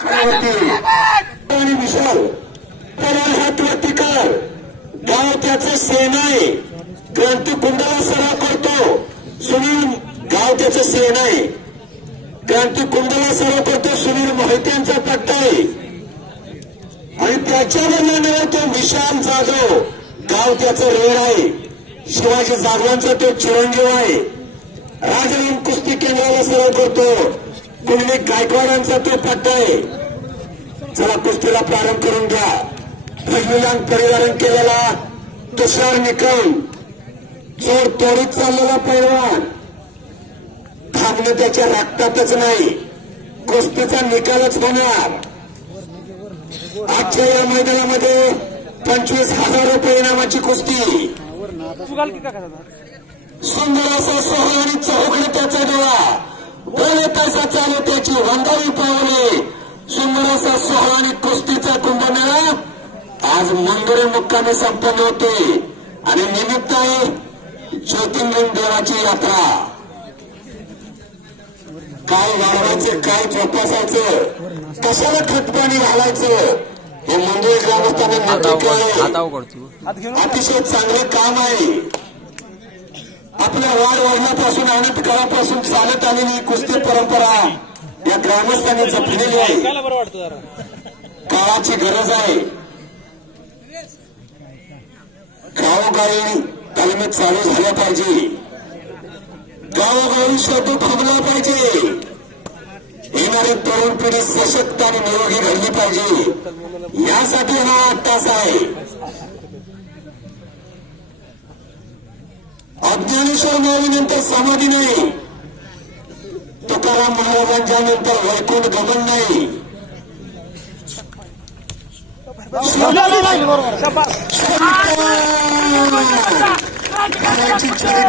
आणि विशाल पराल हात वरती कर. गाव त्याचं सेना आहे. क्रांती कुंडाला सराव करतो सुनील. गाव त्याचं सेना आहे. क्रांती कुंडाला सराव करतो सुनील मोहित्यांचा पट्टा आहे. आणि त्याच्यावर येणारा तो विशाल जाधव. गाव त्याचं रेड आहे. शिवाजी जाधवांचा तो चिरंजीव आहे. राजवीर कुस्ती केंद्राला सराव करतो. कुंडलिक गायकवाडांचा तो पट्टा आहे. चला कुस्तीला प्रारंभ करून घ्या. ध्वजविलांग परिधारण केलेला तुषार निकम. चोर तोडीत चाललेला पैलवान. थांबणं त्याच्या रक्तातच नाही. कुस्तीचा निकालच होणार. आजच्या या मैदानामध्ये 25,000 रुपये इनामाची कुस्ती. सुंदर असा सोहळा आणि चौकडे त्याचा डोळा. बोले पैसा चालू त्याची वंदावी पावले. सुंदर असा सोहळा आणि कुस्तीचा कुंभमेळा आज मंगळ मुक्कामी संपन्न होते. आणि निमित्त आहे ज्योतिर्लिंग देवाची यात्रा. काय वाढवायचं, काय जोपासायचं, कशाला खतपाणी घालायचं हे मंदिर ग्रामस्थांना नक्की कळेल. अतिशय चांगले काम आहे. आपल्या वाढ वडिलांपासून अनेक काळापासून चालत आलेली कुस्ती परंपरा या ग्रामस्थांनी जपलेली आहे. काळाची गरज आहे. गावोगावी तालमीत चालू झाल्या पाहिजे. गावोगावी शोध थांबला पाहिजे. येणारी तरुण पिढी सशक्त आणि निरोगी घडली पाहिजे. यासाठी हा 8 तास आहे. अज्ञानेश्वर माऊलीनंतर समाधी नाही. तुकाराम महाराजांच्या नंतर वैकुंठ गमन नाही.